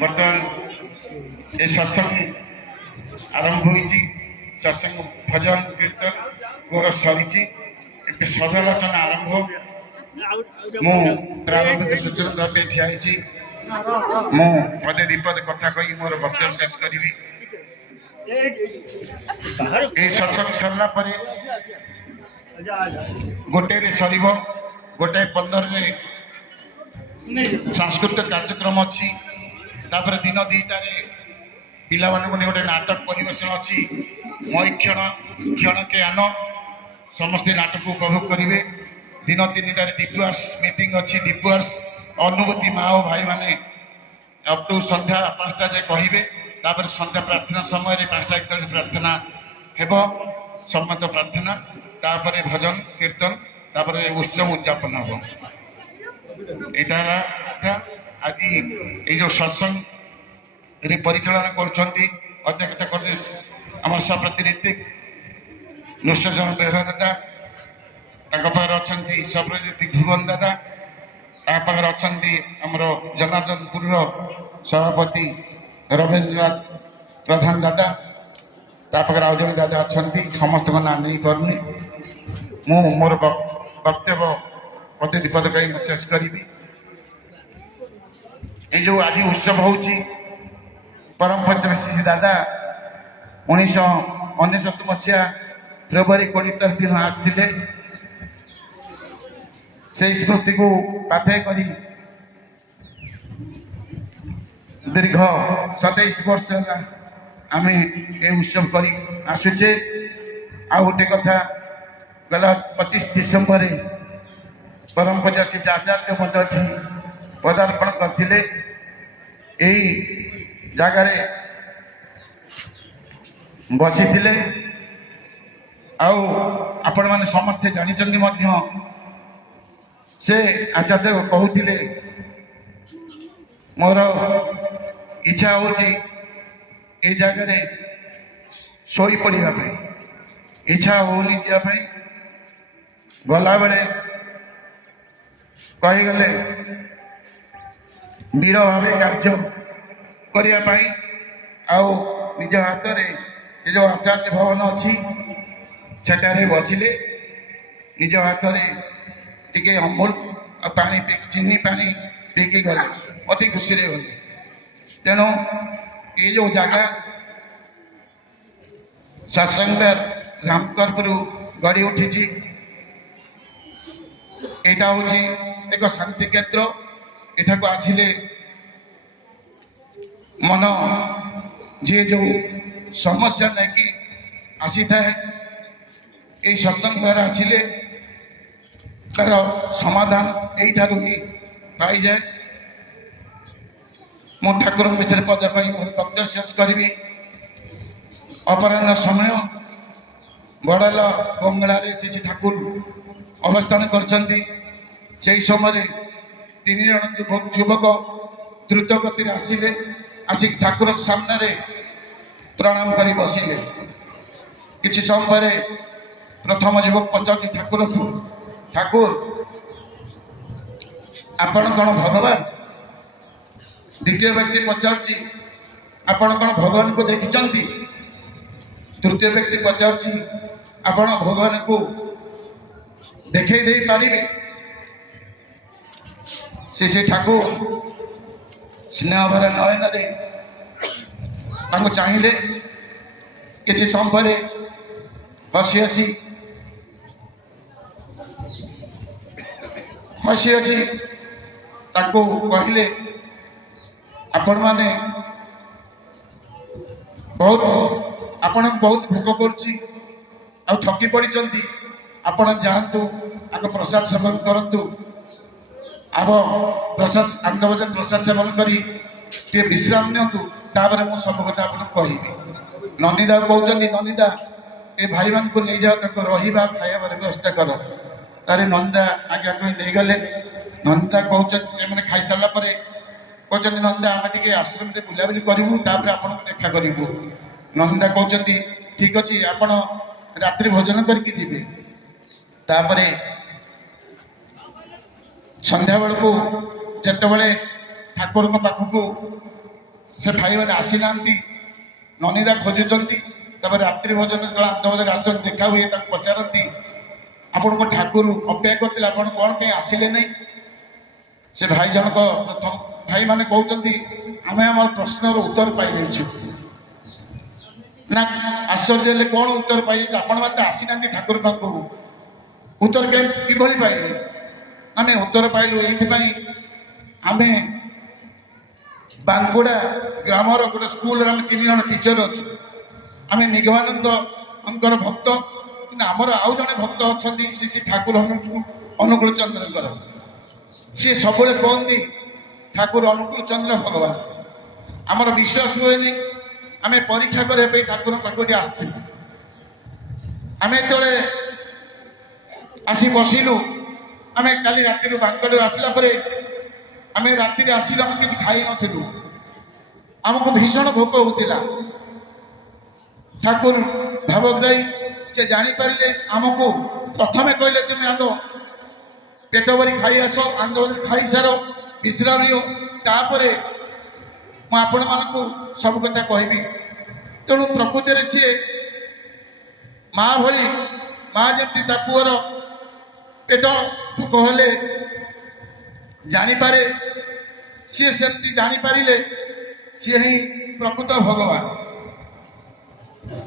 बर्तमान ये सत्संग आरंभ होती सत्संग भजन कीर्तन गोर सरी सदालोचना आरंभ मुझे सूचना ठिया मुझे दीपद कथा कही मोर वक्तव्य शेष करी सत्संग सरला गोटे सर गोटे 15 सांस्कृतिक कार्यक्रम अच्छी दिन 2टार पिला गोटे नाटक परिवेशन अच्छी मई क्षण क्षण के आन समस्ते नाटक उपभोग करेंगे दिन 3टार दीपवर्स मीटिंग अच्छी दीपवर्स अनुभूति माँ और भाई मैंने अप टू संध्या 5टा जाए कहे तापर संध्या प्रार्थना समय 5टा प्रार्थना हेब सम्मत प्रार्थना तापर भजन कीर्तन तापर उत्सव उद्यापन हम यहाँ आज ये सत्संग परिचालन करध्यक्षता कर आम सप्रतिनिधि नृसिंह बेहरा दादा अच्छा सप्रतिनिधि ध्रुवन दादा तापर अच्छा आमर जनार्दनपुर सभापति रवीन्द्रनाथ प्रधान दादा तापर आउ जन दादा अच्छा समस्त को ना नहीं करनी मु मोर वक्तव्य पद दीपद कही शेष करी जो आज उत्सव हो परम पंचमेशी दादा 1999 मसीहा फेब्रुआरी 20 तारीख दिन आसते से स्मृति को पाठे कर दीर्घ 27 वर्ष आम ये उत्सव कर आसुचे आ गोटे कथा गला 25 डिसेम्बर परम पंचमेशी आचार्य महोदय पदार्पण करते जगार बसी आपण मैंने समस्ते जानते से आचार्य कहते मोर इच्छा हो जगार शोई पड़ा इच्छा होनी जावाई गला बेले कहीगले वीर भाव कार्य करने निज हाथ में जो आचार्य भवन अच्छी सेठारे बसिले निज हाथ में टे अमूल पानी चीनी पानी पीकी गले अति खुशी गले तेणु ये जो जगह सत्संग रामकरपुर गढ़ी उठी यहाँ हूँ एक शांति केन्द्र एठा को आसिले मन जी जो समस्या नहीं आसी थाए ये सत्संग द्वारा आसिले तार समाधान यही ही पाई जाए मो ठाकुर विषय पद वक्तव्य शेष करी अपराह समय बड़ाल बंगला श्री ठाकुर अवस्थान कर समय 3 जन युवक द्रुत गति आसिले आसिक ठाकुर सामने प्रणाम कर बसिले किसी समय प्रथम युवक पचार ठाकुर ठाकुर आपण कौन भगवान द्वितीय व्यक्ति पचार आपण कौन भगवान को देखी तृतीय व्यक्ति पचार आपण भगवान को देखे दे पारे से ठाकुर स्नेह भरा नयन चाहिए किसी समय हसी हसी हसी हसी कहले आपण मैंने बहुत भोग कर थकी पड़ी आपण जातु आगे प्रसाद सेवन करूँ आप प्रसाद आंदोलन प्रसाद सेवन कर विश्राम नियंतु मुझे सब कथा आप कहि नंदिदा कहते नंदिदा ये भाई मान को नहीं जाओ रहा खाइबार व्यवस्था कर तारे नंदा आगे आगे नहीं गले नंदा कहते खाई सारा कहते नंदा आम टे आश्रम से बुलाबुली करूँ आपको देखा करूँ नंदा कहते ठीक अच्छे आप रात्रि भोजन करके जी संध्या बेलू जिते ଠାକୁରଙ୍କ ପାଖକୁ ସେ ଭାଇମାନେ ଆସିନାହାନ୍ତି, ନନିଦା ଖୋଜୁଛନ୍ତି। ତାପରେ ରାତ୍ରି ଭୋଜନ ଯେତେବେଳେ ଆନ୍ଦବଜାରରେ ଆସନ୍ତି ଦେଖା ହୁଏ, ତାକୁ ପଚାରନ୍ତି ଆପଣଙ୍କ ଠାକୁର ଅପେକ୍ଷା କରିଥିଲେ, ଆପଣ କ'ଣ ପାଇଁ ଆସିଲେ ନାହିଁ? ସେ ଭାଇ ଜଣକ ପ୍ରଥମ ଭାଇମାନେ କହୁଛନ୍ତି ଆମେ ଆମର ପ୍ରଶ୍ନର ଉତ୍ତର ପାଇଯାଇଛୁ। ନା ଆଶ୍ଚର୍ଯ୍ୟ ହେଲେ କ'ଣ ଉତ୍ତର ପାଇଯାଇଛି? ଆପଣମାନେ ତ ଆସିନାହାନ୍ତି ଠାକୁର ପାଖକୁ, ଉତ୍ତର କିଭଳି ପାଇଲେ? ଆମେ ଉତ୍ତର ପାଇଲୁ ଏଇଥିପାଇଁ, ଆମେ ବାଙ୍କୁଡ଼ା ଗ୍ରାମର ଗୋଟେ ସ୍କୁଲରେ ଆମେ 3 ଜଣ ଟିଚର ଅଛୁ। ଆମେ ନିଗମାନନ୍ଦଙ୍କର ଭକ୍ତ, କିନ୍ତୁ ଆମର ଆଉ ଜଣେ ଭକ୍ତ ଅଛନ୍ତି ଶ୍ରୀ ଶ୍ରୀ ଠାକୁର ଅନୁକୂଳ ଚନ୍ଦ୍ରଙ୍କର। ସିଏ ସବୁବେଳେ କୁହନ୍ତି ଠାକୁର ଅନୁକୂଳ ଚନ୍ଦ୍ର ଭଗବାନ। ଆମର ବିଶ୍ୱାସ ହୁଏନି, ଆମେ ପରୀକ୍ଷା କରିବା ପାଇଁ ଠାକୁରଙ୍କ ପାଖକୁ ଆସିଥିଲୁ। ଆମେ ଯେତେବେଳେ ଆସି ବସିଲୁ, ଆମେ କାଲି ରାତିରୁ ବାଙ୍କଡ଼ରୁ ଆସିଲା ପରେ ଆମେ ରାତିରେ ଆସିଲୁ, ଆମେ କିଛି ଖାଇନଥିଲୁ, ଆମକୁ ଭୀଷଣ ଭୋକ ହେଉଥିଲା। ଠାକୁର ଭାବଗ୍ରାହୀ ସେ ଜାଣିପାରିଲେ, ଆମକୁ ପ୍ରଥମେ କହିଲେ ତୁମେ ଆଗ ପେଟ ଭରି ଖାଇ ଆସ, ଆନ୍ଦୋଳନ ଖାଇସାର, ବିଶ୍ରାମ ନିଅ, ତାପରେ ମୁଁ ଆପଣମାନଙ୍କୁ ସବୁ କଥା କହିବି। ତେଣୁ ପ୍ରକୃତରେ ସିଏ ମା ଭଳି, ମା ଯେମିତି ତା ପୁଅର ପେଟ ଭୋକ ହେଲେ ଜାଣିପାରେ, ସିଏ ସେମିତି ଜାଣିପାରିଲେ ସିଏ ହିଁ ପ୍ରକୃତ ଭଗବାନ।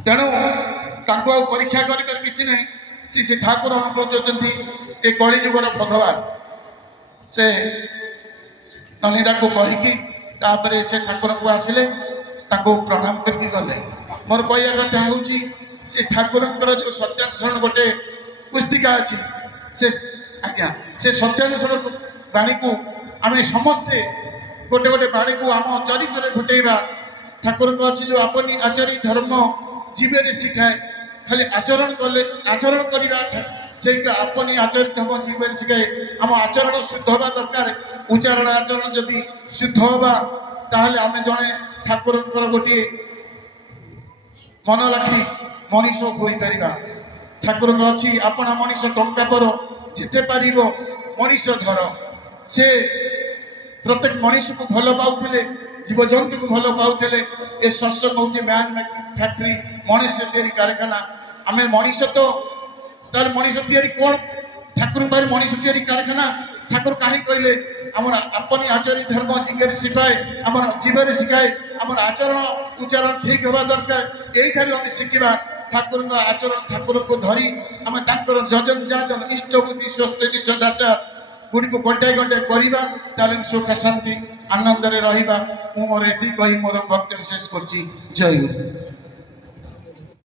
ତେଣୁ ତାଙ୍କୁ ଆଉ ପରୀକ୍ଷା କରିବାର କିଛି ନାହିଁ। ସେ ଠାକୁର ଅନୁକୂଳ ଏ କଳିଯୁଗର ଭଗବାନ। ସେ ନନିଦାକୁ କହିକି ତାପରେ ସେ ଠାକୁରଙ୍କୁ ଆସିଲେ, ତାଙ୍କୁ ପ୍ରଣାମ କରିକି ଗଲେ। ମୋର କହିବା କଥା ହେଉଛି ସେ ଠାକୁରଙ୍କର ଯେଉଁ ସତ୍ୟାନ୍ୱେଷଣ ଗୋଟେ ପୁସ୍ତିକା ଅଛି, ସେ ଆଜ୍ଞା ସେ ସତ୍ୟାନ୍ୱେଷଣ ବାଣୀକୁ ଆମେ ସମସ୍ତେ ଗୋଟେ ଗୋଟେ ବାଣୀକୁ ଆମ ଚରିତ୍ରରେ ଫୁଟେଇବା। ଠାକୁରଙ୍କ ଅଛି ଯେଉଁ ଆପନି ଆଚରି ଧର୍ମ ଜୀବନରେ ଶିଖାଏ, ଖାଲି ଆଚରଣ କଲେ ଆଚରଣ କରିବା, ସେଇଟା ଆପନି ଆଚରି ଧର୍ମ ଜୀବନରେ ଶିଖାଏ। ଆମ ଆଚରଣ ଶୁଦ୍ଧ ହେବା ଦରକାର। ଉଚ୍ଚାରଣ ଆଚରଣ ଯଦି ଶୁଦ୍ଧ ହେବା, ତାହେଲେ ଆମେ ଜଣେ ଠାକୁରଙ୍କର ଗୋଟିଏ ମନ ଲାଖି ମଣିଷ ହୋଇପାରିବା। ଠାକୁରଙ୍କ ଅଛି ଆପଣା ମଣିଷ ଟଙ୍କା କର, ଯେତେ ପାରିବ ମଣିଷ ଧର। ସେ ପ୍ରତ୍ୟେକ ମଣିଷକୁ ଭଲ ପାଉଥିଲେ, ଜୀବଜନ୍ତୁକୁ ଭଲ ପାଉଥିଲେ। ଏ ସତ୍ସଙ୍ଗ ହେଉଛି ମ୍ୟାନ୍ ଫ୍ୟାକ୍ଟ୍ରି, ମଣିଷ ତିଆରି କାରଖାନା। ଆମେ ମଣିଷ ତ, ତାହେଲେ ମଣିଷ ତିଆରି କ'ଣ? ଠାକୁରଙ୍କ ପାଖରେ ମଣିଷ ତିଆରି କାରଖାନା। ଠାକୁର କାହିଁକି କହିଲେ ଆମର ଆପନି ଆଚରି ଧର୍ମ ଜୀବରେ ଶିଖାଏ, ଆମର ଜୀବରେ ଶିଖାଏ। ଆମର ଆଚରଣ ଉଚ୍ଚାରଣ ଠିକ୍ ହେବା ଦରକାର। ଏଇଠାରୁ ଆମେ ଶିଖିବା ଠାକୁରଙ୍କ ଆଚରଣ, ଠାକୁରଙ୍କୁ ଧରି ଆମେ ତାଙ୍କର ଯଜନ ଯାଜନ ଇଷ୍ଟ ବୁଦ୍ଧି ସ୍ୱସ୍ତି ଦାତା ଗୁଡ଼ିକୁ ଗୋଟାଏ ଗୋଟାଏ କରିବା, ତାହେଲେ ସୁଖ ଶାନ୍ତି ଆନନ୍ଦରେ ରହିବା। ମୁଁ ମୋର ଏଠି କହି ମୋର ବକ୍ତବ୍ୟ ଶେଷ କରୁଛି। ଜୟ ଗୁରୁ।